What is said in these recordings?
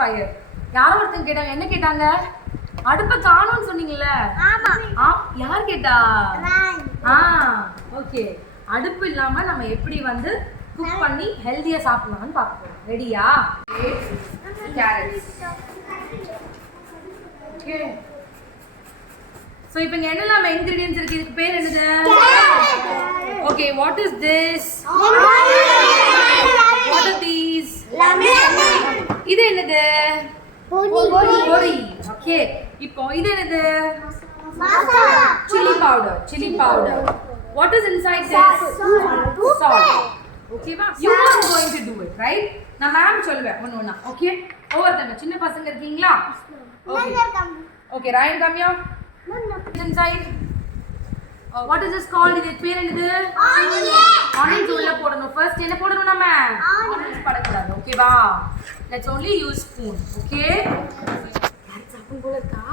fire. யாரோ ஒருத்தங்க கேட்டாங்க, என்ன கேட்டாங்க? அடுப்ப காணோம்னு சொன்னீங்கல்ல? ஆமா. யார் கேட்டா? ஓகே. அடுப்பு இல்லாம நம்ம எப்படி வந்து குக் பண்ணி ஹெல்தியா சாப்பிடலாம்னு பார்க்க போறோம். ரெடியா? கேரட்ஸ். ஓகே. சோ இப்போ இங்க என்னெல்லாம் ingredients இருக்கு? இதுக்கு பேர் என்னது? Okay, what is this? What are these? இது என்னது? பொரி. ஓகே. இப்போ இது என்னது? Masala. Chili powder. What is inside this? Salt. Okay ba? You are going to do it, right? நான் மேம் சொல்லுவேன் ஒண்ணு. Okay? ஒவ்வொருத்தங்க சின்ன பசங்க இருக்கீங்களா? Okay. Okay, Ryan come here. Inside. What is this called? இது பேர் என்னது? Onions உள்ள போடணும். First என்ன போடணும் நாம? Onions படக்கூடாது. Okay வா? Let's only use spoon. Okay? carrot சாப்பிடும் போல இருக்கா?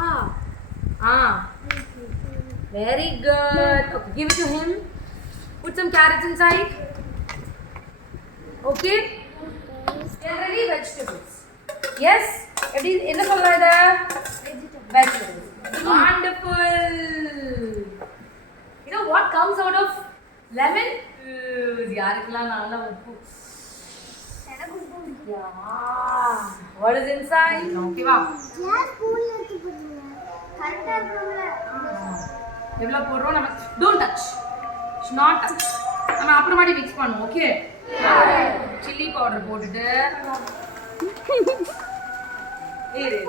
Very good. Okay, give it to him. Put some carrots inside. Okay? Generally vegetables. Yes? என்ன சொல்றா இத? Vegetables. Wonderful. You know what comes out of lemon? யாருக்கெல்லாம் நல்ல உப்பு. What is inside? Okay வா? எவ்வளவு போடுறோம் நம்ம? Don't touch. Should not touch. நம்ம அப்புறமாடி mix பண்ணுவோம். Okay? Chili powder போட்டுட்டு இரு.